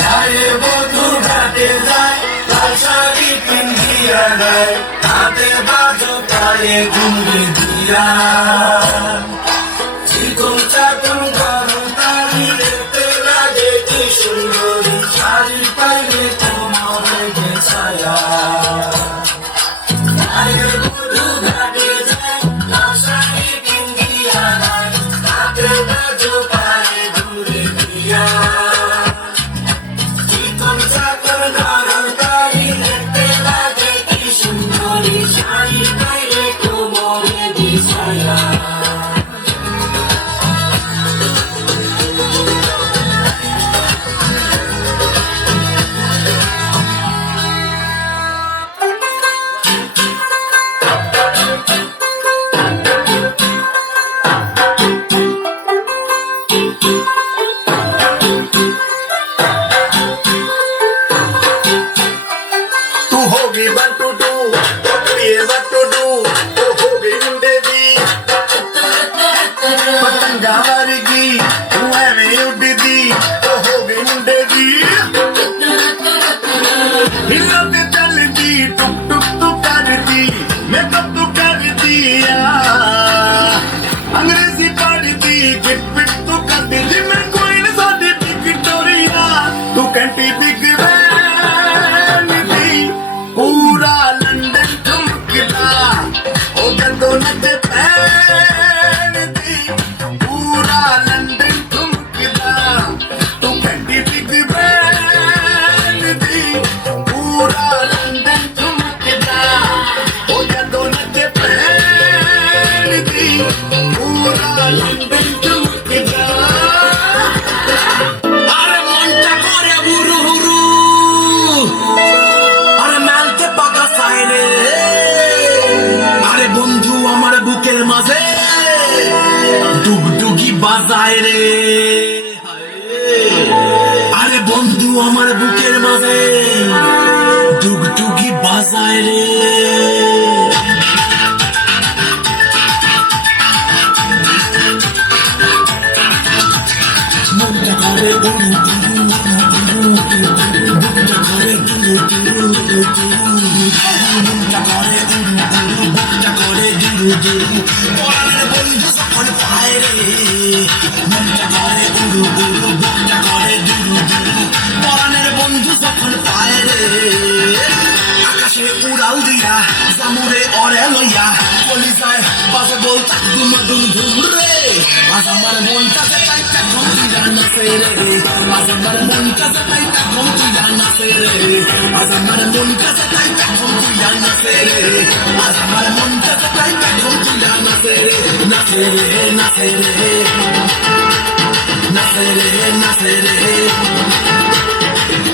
গায়ে বধূ ঘাটে যায়, লাল শাড়ি পিন্ধিয়া যায়, হাতে বাজো পায়ে ঘুমরি দিয়া। চিকন চাকন গরম তালি দেখতে লাগে কি সুন্দরী, শাড়ি পাইলে তোমার ছায়া। গায়ে বধূ ঘাটে যায়, লাল শাড়ি পিন্ধিয়া যায়, হাতে বাজো পায়ে ঘুমরি দিয়া। চিকন চাকন গরম তালি দেখতে লাগে কি সুন্দরী, শাড়ি পাইলে তোমার ছায়া। तू होगी what to do, ये what to do, तो होगी मुंडे दी पतंगा वारगी, तू एवें उड़दी, तो होगी मुंडे दी हिला ते चलदी, टुक टुक तू करदी, मेकअप तू कर दिया, अंग्रेजी पढ़दी, गिट पिट तू करदी, मैं कोई न साडी विक्टोरिया, तू कैंटी बिग वैन दी, पूरा लंदन ठुमकदा, ओ जदों नचे पैन दी, पूरा लंदन ठुमकदा, तू कैंटी बिग वैन दी, पूरा लंदन ठुमकदा, ओ जदों नचे पैन दी, पूरा लंदन ठुमकदा। আরে মনটা করে হুরু হুরু, আরে মেলতে পাকা সাইরে, আরে বন্ধু আমার বুকের মাঝে ডুগডুগি বাজায় রে। আরে বন্ধু আমার বুকের মাঝে ডুগডুগি বাজায় রে। মনটা করে উড়ু উড়ু উড়ু, বুকটা করে উড়ু উড়ু উড়ু, মনটা করে উড়ু উড়ু, বুকটা করে উড়ু উড়ু, পরাণের বন্ধু যখন পায় রে, মনটা করে উড়ু উড়ু, বুকটা করে উড়ু উড়ু, পরাণের বন্ধু যখন পায় রে। আকাশে উড়াল দিয়া জামুরে অরে লইয়া চলি যায়, বাজে বল তাক দুম দুম ধুম রে। আজ আমার মনটা যে টাইটা ঘন্টিয়া নাচে রে, আজ আমার মনটা যে টাইটা ঘন্টিয়া নাচে রে, আজ আমার মনটা যে টাইটা ঘন্টিয়া নাচে রে, আজ আমার মনটা যে টাইটা ঘন্টিয়া নাচে রে, নাচে রে নাচে রে নাচে রে নাচে রে।